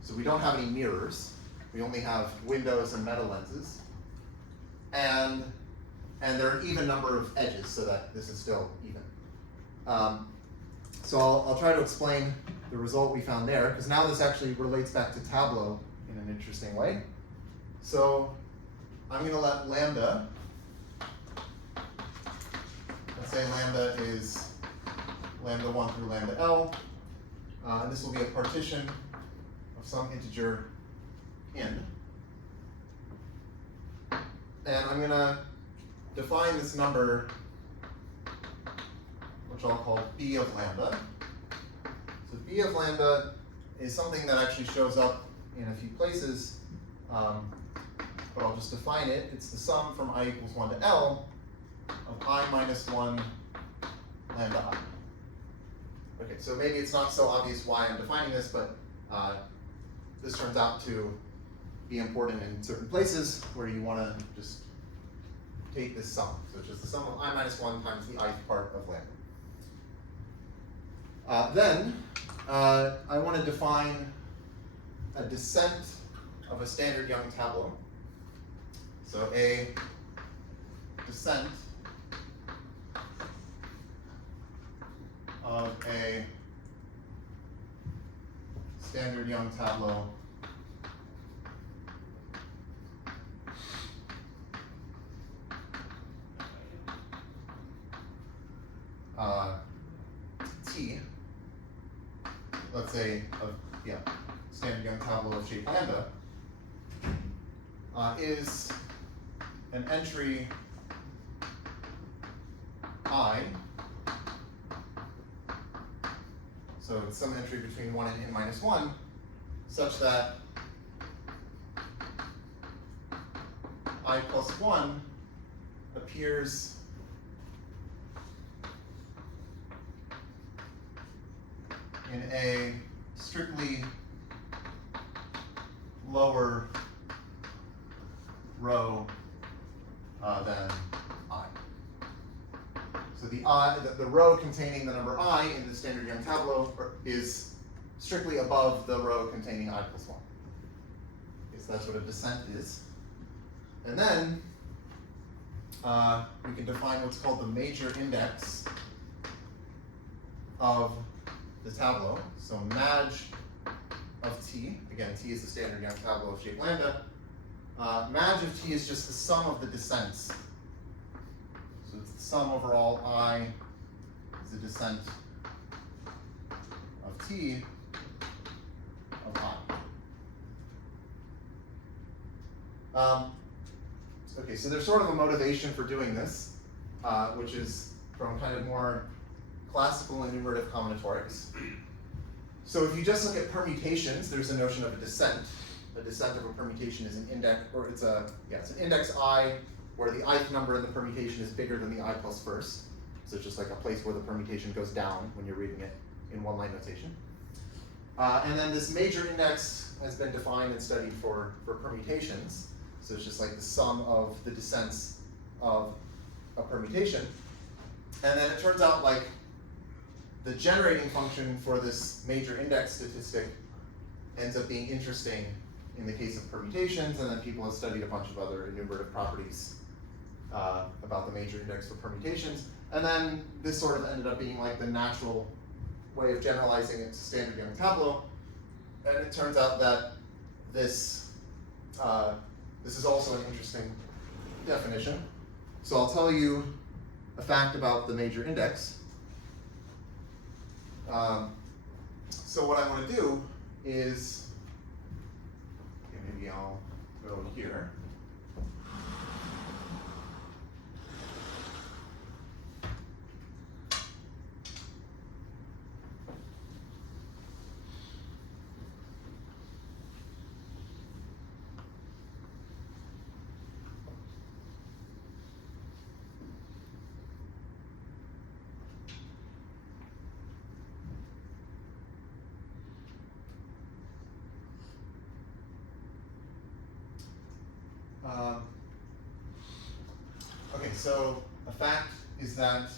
So we don't have any mirrors. We only have windows and meta lenses. And there are an even number of edges so that this is still even. So I'll try to explain the result we found there, because now this actually relates back to Tableau in an interesting way. So I'm going to let lambda, let's say lambda is lambda 1 through lambda L, and this will be a partition of some integer n. And I'm going to define this number, which I'll call b of lambda. So b of lambda is something that actually shows up in a few places, but I'll just define it. It's the sum from I equals 1 to L of I minus 1 lambda I. Okay, so maybe it's not so obvious why I'm defining this, but this turns out to be important in certain places where you want to just take this sum. So it's just the sum of I minus 1 times the ith part of lambda. Then I want to define a descent of a standard Young tableau. So a descent of a standard Young tableau T, let's say, standard Young tableau of shape lambda, is an entry I, so it's some entry between 1 and n minus 1, such that I plus 1 appears in a strictly lower row than I. So the row containing the number I in the standard Young tableau is strictly above the row containing I plus 1. Okay, so that's what a descent is. And then we can define what's called the major index of the tableau. So maj of t, again, t is the standard Young tableau of shape lambda. Maj of t is just the sum of the descents. So it's the sum over all I is the descent of t of I. Okay, so there's sort of a motivation for doing this, which is from kind of more classical enumerative combinatorics. So if you just look at permutations, there's a notion of a descent. A descent of a permutation is an index, or it's an index I, where the ith number in the permutation is bigger than the I plus first. So it's just like a place where the permutation goes down when you're reading it in one-line notation. And then this major index has been defined and studied for permutations. So it's just like the sum of the descents of a permutation. And then it turns out like the generating function for this major index statistic ends up being interesting in the case of permutations, and then people have studied a bunch of other enumerative properties about the major index for permutations. And then this sort of ended up being like the natural way of generalizing it to standard Young tableau. And it turns out that this is also an interesting definition. So I'll tell you a fact about the major index. So what I want to do is, okay, maybe I'll go here. Okay, so a fact is that,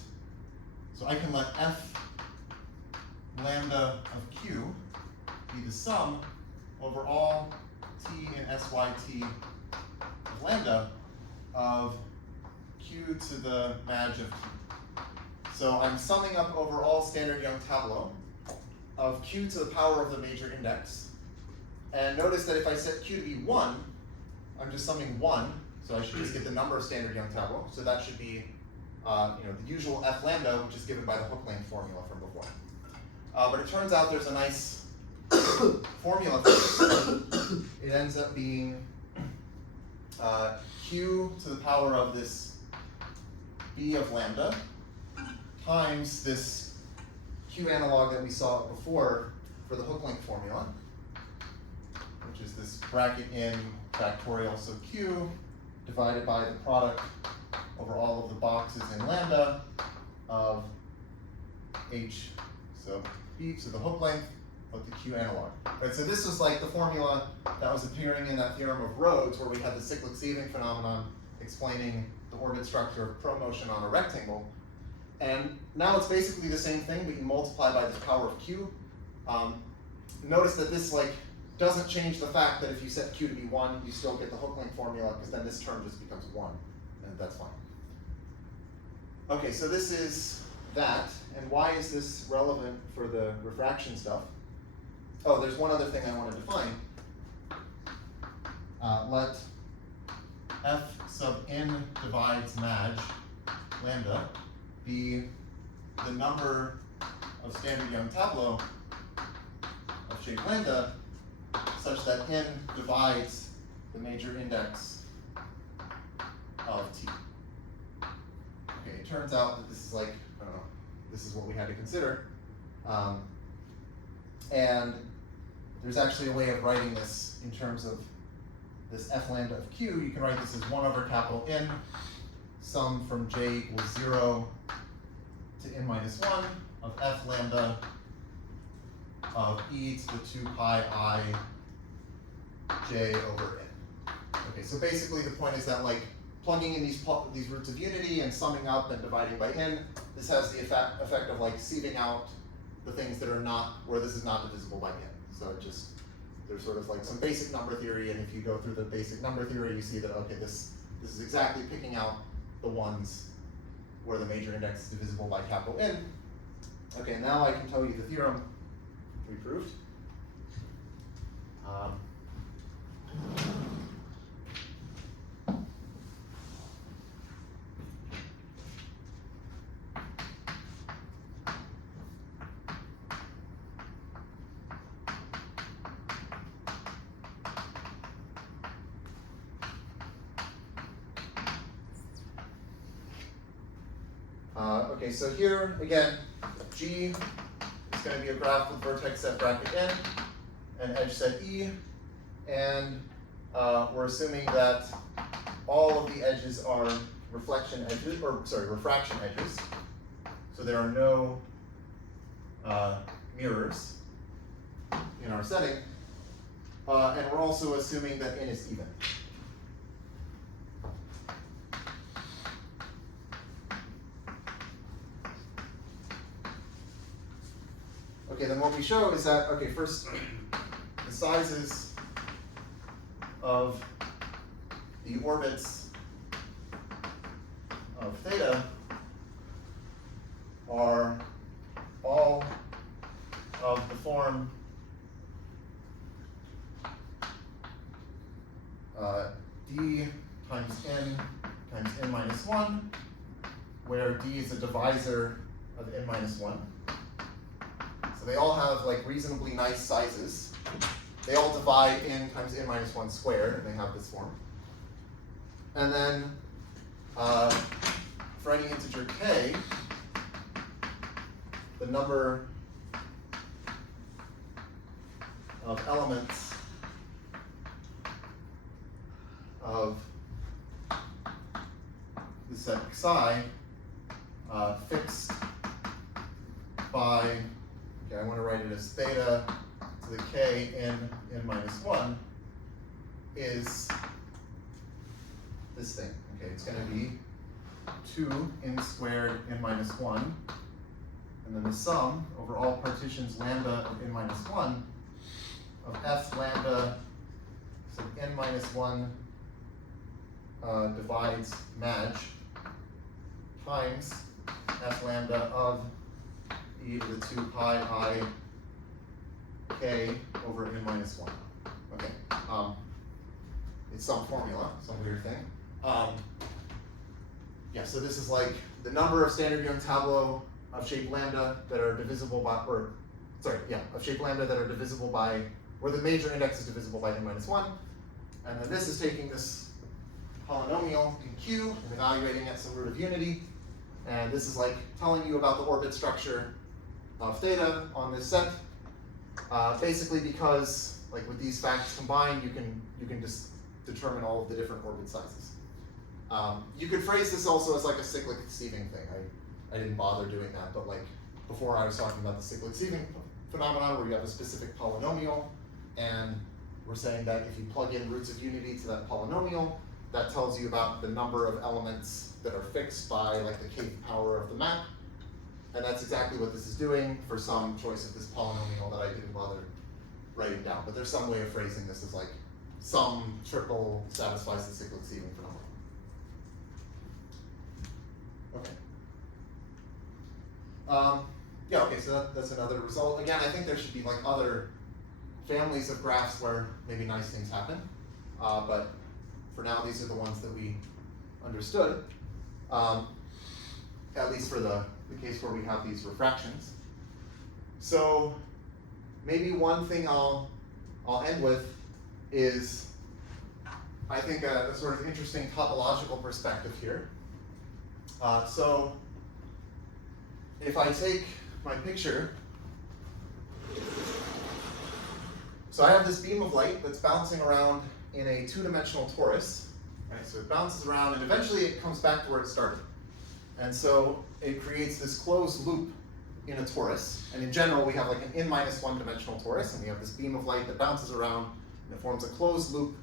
so I can let f lambda of q be the sum over all t in syt of lambda of q to the maj of t. So I'm summing up over all standard Young tableau of q to the power of the major index. And notice that if I set q to be 1, I'm just summing 1, so I should just get the number of standard Young tableau. So that should be the usual f lambda, which is given by the hook length formula from before. But it turns out there's a nice formula for this. It ends up being q to the power of this b of lambda times this q analog that we saw before for the hook length formula, which is this bracket in factorial, so q divided by the product over all of the boxes in lambda of h, so b to the hook length of the q analog. Right, so this was like the formula that was appearing in that theorem of Rhodes, where we had the cyclic sieving phenomenon explaining the orbit structure of promotion on a rectangle. And now it's basically the same thing, but you multiply by the power of q. Notice that this doesn't change the fact that if you set q to be 1, you still get the hook length formula, because then this term just becomes 1, and that's fine. Okay, so this is that, and why is this relevant for the refraction stuff? Oh, there's one other thing I want to define. Let f sub n divides maj lambda be the number of standard Young tableau of shape lambda such that n divides the major index of t. Okay, it turns out that this is I don't know, this is what we had to consider. And there's actually a way of writing this in terms of this f lambda of q, you can write this as 1 over capital N, sum from j equals 0 to n minus 1 of f lambda of e to the 2 pi I j over n. Okay, so basically the point is that like plugging in these roots of unity and summing up and dividing by n, this has the effect of like sieving out the things that are not, where this is not divisible by n. So it just, there's sort of like some basic number theory, and if you go through the basic number theory, you see that, okay, this is exactly picking out the ones where the major index is divisible by capital N. Okay, now I can tell you the theorem we proved. Okay, so here, again, G is going to be a graph with vertex set bracket N and edge set E, and we're assuming that all of the edges are refraction edges, so there are no mirrors in our setting, and we're also assuming that N is even. Okay, then what we show is that, okay, first, the sizes of the orbits of theta are all of the form d times n minus 1, where d is a divisor of n minus 1. So they all have like reasonably nice sizes. They all divide n times n minus 1 squared, and they have this form. And then for any integer k, the number of elements of the set xi fixed by, okay, I want to write it as theta to the k n minus 1 is this thing. Okay, it's going to be 2 n squared n minus 1, and then the sum over all partitions lambda of n minus 1 of f lambda sub n minus 1 divides maj times f lambda of e to the 2 pi I k over n minus 1. Okay, it's some formula, some weird thing. Yeah, so this is like the number of standard Young tableau of shape lambda that are divisible by, of shape lambda that are divisible by, where the major index is divisible by n minus 1. And then this is taking this polynomial in Q and evaluating at some root of unity. And this is like telling you about the orbit structure of theta on this set. Basically because, like with these facts combined, you can just determine all of the different orbit sizes. You could phrase this also as like a cyclic sieving thing. I didn't bother doing that, but like before I was talking about the cyclic sieving phenomenon where you have a specific polynomial, and we're saying that if you plug in roots of unity to that polynomial, that tells you about the number of elements that are fixed by like the kth power of the map. And that's exactly what this is doing for some choice of this polynomial that I didn't bother writing down. But there's some way of phrasing this as like some triple satisfies the cyclic sieving phenomenon. Okay. Yeah, okay, so that's another result. Again, I think there should be like other families of graphs where maybe nice things happen. But for now, these are the ones that we understood, at least for the case where we have these refractions. So maybe one thing I'll end with is, I think, a sort of interesting topological perspective here. So if I take my picture, so I have this beam of light that's bouncing around in a two-dimensional torus, right? So it bounces around and eventually it comes back to where it started. And so it creates this closed loop in a torus. And in general, we have like an n-1 dimensional torus, and we have this beam of light that bounces around, and it forms a closed loop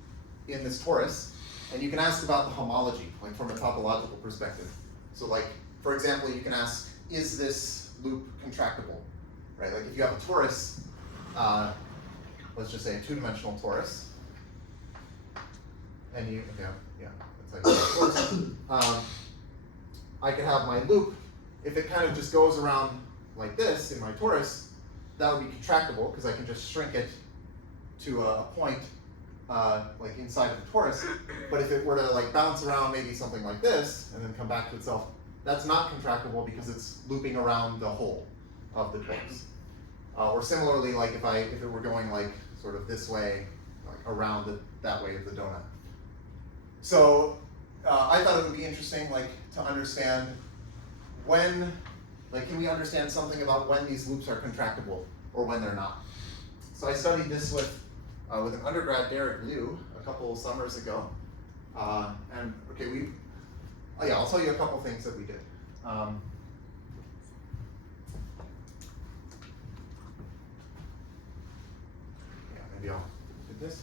in this torus. And you can ask about the homology, like from a topological perspective. So like, for example, you can ask, is this loop contractible, right? Like if you have a torus, let's just say a two-dimensional torus, and you, okay, yeah, that's like a torus. I could have my loop, if it kind of just goes around like this in my torus, that would be contractible because I can just shrink it to a point like inside of the torus. But if it were to like bounce around maybe something like this and then come back to itself, that's not contractible because it's looping around the whole of the torus. Or similarly, like if it were going like sort of this way, like around that way of the donut. So I thought it would be interesting, like to understand when, like, can we understand something about when these loops are contractible or when they're not? So I studied this with an undergrad, Derek Liu, a couple summers ago. And okay, I'll tell you a couple things that we did. Yeah, maybe I'll do this.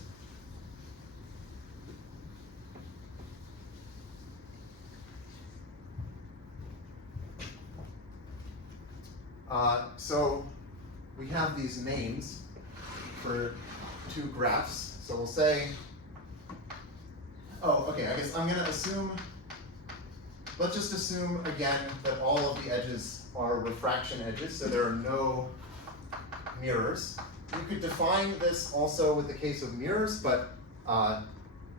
So we have these names for two graphs. So we'll say, oh, okay, I guess I'm going to assume, let's just assume again that all of the edges are refraction edges, so there are no mirrors. You could define this also with the case of mirrors, but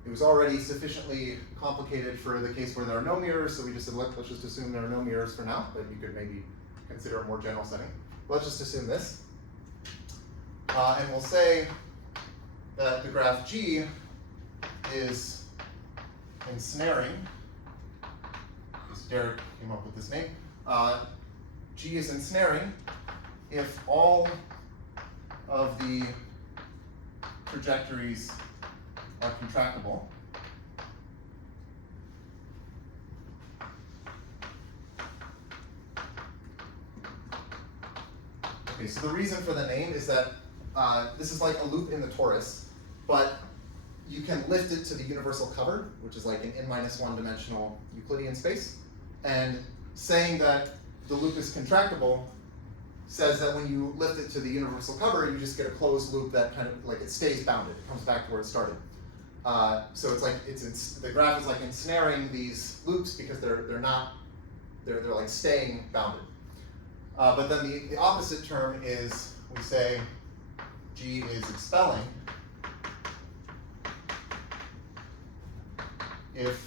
it was already sufficiently complicated for the case where there are no mirrors, so we just said, let's just assume there are no mirrors for now, but you could maybe consider a more general setting. Let's just assume this. And we'll say that the graph G is ensnaring. Derek came up with this name. G is ensnaring if all of the trajectories are contractible. Okay, so the reason for the name is that this is like a loop in the torus, but you can lift it to the universal cover, which is like an n-1 dimensional Euclidean space. And saying that the loop is contractible says that when you lift it to the universal cover, you just get a closed loop that kind of like it stays bounded. It comes back to where it started. So it's like the graph is like ensnaring these loops because they're like staying bounded. But then the opposite term is we say G is expelling if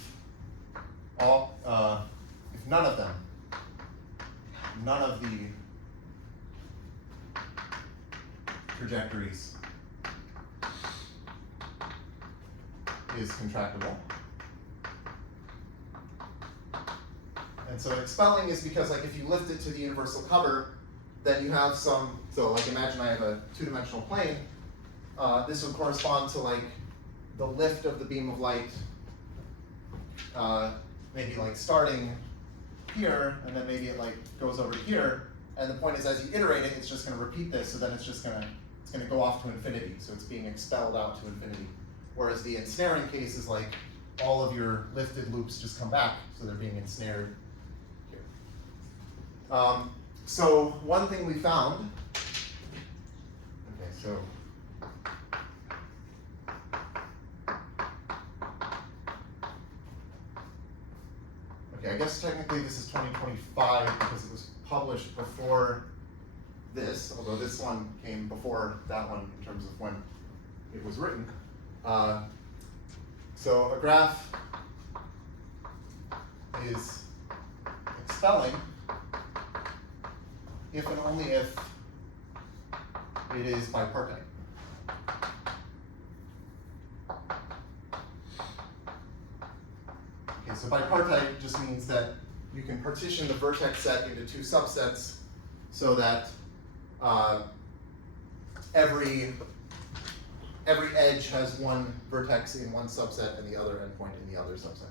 none of the trajectories is contractible. And so expelling is because like if you lift it to the universal cover, then you have so like imagine I have a two-dimensional plane. This would correspond to like the lift of the beam of light, maybe like starting here, and then maybe it like goes over to here. And the point is, as you iterate it, it's just going to repeat this, so then it's going to go off to infinity. So it's being expelled out to infinity. Whereas the ensnaring case is like all of your lifted loops just come back, so they're being ensnared here. So one thing we found. Okay, so. Okay, I guess technically this is 2025 because it was published before this, although this one came before that one in terms of when it was written. So a graph is expelling if and only if it is bipartite. Okay, so bipartite just means that you can partition the vertex set into two subsets so that every every edge has one vertex in one subset and the other endpoint in the other subset.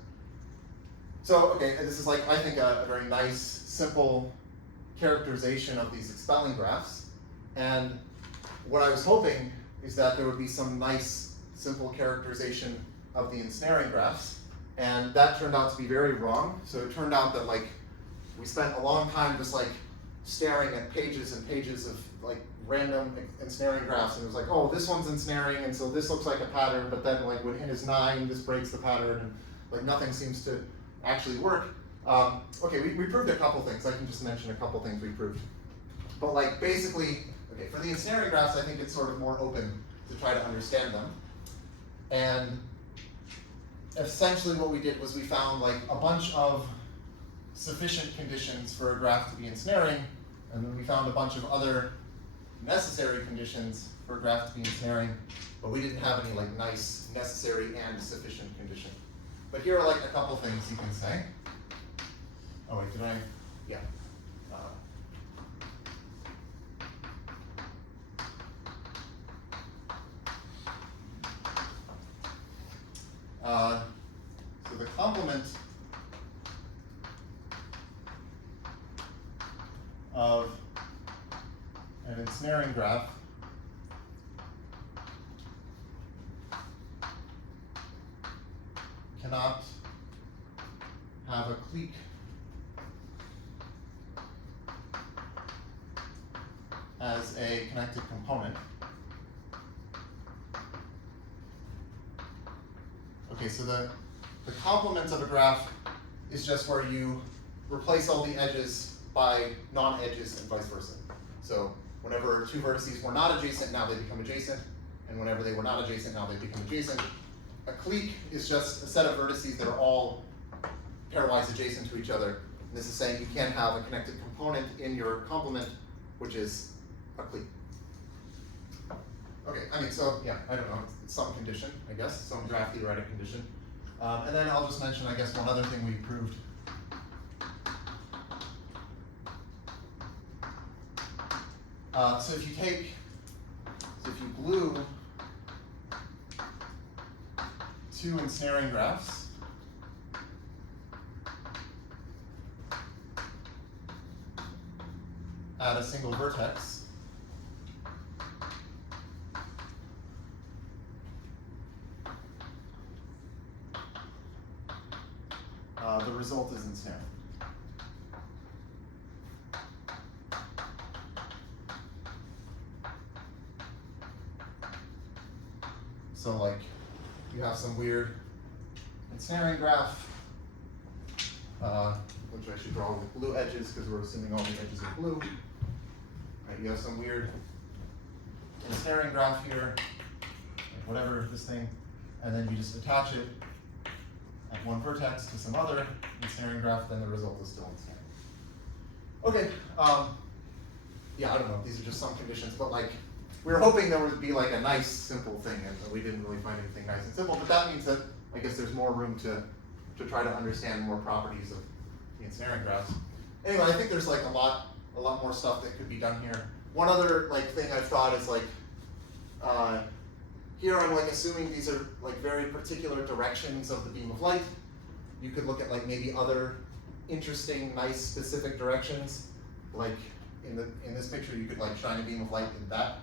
So, okay, and this is like, I think, a very nice, simple characterization of these expelling graphs. And what I was hoping is that there would be some nice, simple characterization of the ensnaring graphs. And that turned out to be very wrong. So it turned out that like we spent a long time just like staring at pages and pages of like random ensnaring graphs, and it was like, oh, this one's ensnaring, and so this looks like a pattern, but then like when n is 9, this breaks the pattern, and like nothing seems to actually work. Okay, we proved a couple things. I can just mention a couple things we proved. But like basically, okay, for the ensnaring graphs, I think it's sort of more open to try to understand them. And essentially what we did was we found like a bunch of sufficient conditions for a graph to be ensnaring, and then we found a bunch of other necessary conditions for a graph to be ensnaring, but we didn't have any like nice necessary and sufficient condition. But here are like a couple things you can say. Oh wait, did I? Yeah. So the complement of an ensnaring graph cannot have a clique as a connected component. Okay, so the complement of a graph is just where you replace all the edges by non-edges and vice versa. So whenever two vertices were not adjacent, now they become adjacent, and whenever they were not adjacent, now they become adjacent. A clique is just a set of vertices that are all pairwise adjacent to each other. And this is saying you can't have a connected component in your complement, which is a clique. Okay, I mean, so yeah, I don't know, it's some condition, I guess, some graph theoretic condition. And then I'll just mention, I guess, one other thing we proved. So if you glue two ensnaring graphs, at a single vertex, the result is ensnaring. So like you have some weird ensnaring graph, which I should draw with blue edges because we're assuming all the edges are blue. Right, you have some weird ensnaring graph here, like whatever this thing, and then you just attach it at one vertex to some other ensnaring graph, then the result is still ensnaring. Okay, yeah, I don't know, these are just some conditions, but like, we were hoping there would be like a nice, simple thing, and we didn't really find anything nice and simple, but that means that I guess there's more room to try to understand more properties of the ensnaring graphs. Anyway, I think there's like a lot more stuff that could be done here. One other like thing I've thought is like, here I'm like assuming these are like very particular directions of the beam of light. You could look at like maybe other interesting, nice, specific directions. Like in this picture, you could like shine a beam of light in that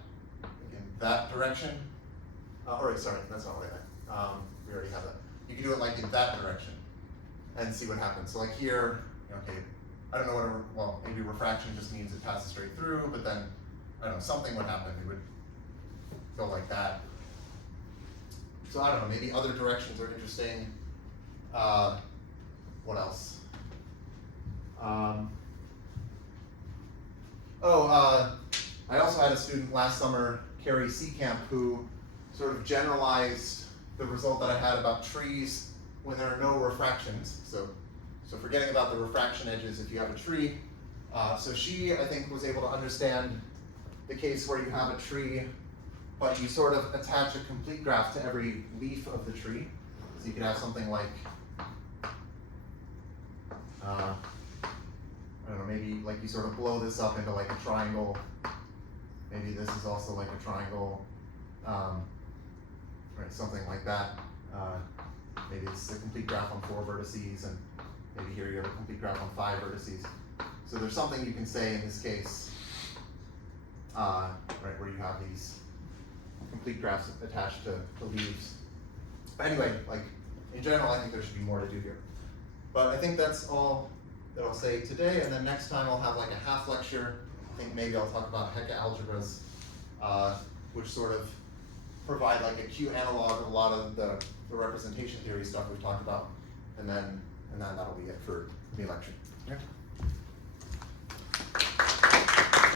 direction. Or sorry, that's not what I meant. We already have that. You could do it like in that direction and see what happens. So like here, okay, I don't know well, maybe refraction just means it passes straight through, but then, I don't know, something would happen. It would go like that. So I don't know, maybe other directions are interesting. What else? I also had a student last summer, Carrie Seacamp, who sort of generalized the result that I had about trees when there are no refractions. So forgetting about the refraction edges if you have a tree. So she, I think, was able to understand the case where you have a tree, but you sort of attach a complete graph to every leaf of the tree. So you could have something like, I don't know, maybe like you sort of blow this up into like a triangle. Maybe this is also like a triangle. right? Something like that. Maybe it's a complete graph on 4 vertices, and maybe here you have a complete graph on 5 vertices. So there's something you can say in this case, right, where you have these complete graphs attached to leaves. But anyway, like in general, I think there should be more to do here. But I think that's all that I'll say today, and then next time I'll have like a half lecture. I think maybe I'll talk about Hecke algebras, which sort of provide like a Q analog of a lot of the representation theory stuff we've talked about, and then that'll be it for the lecture. Yeah.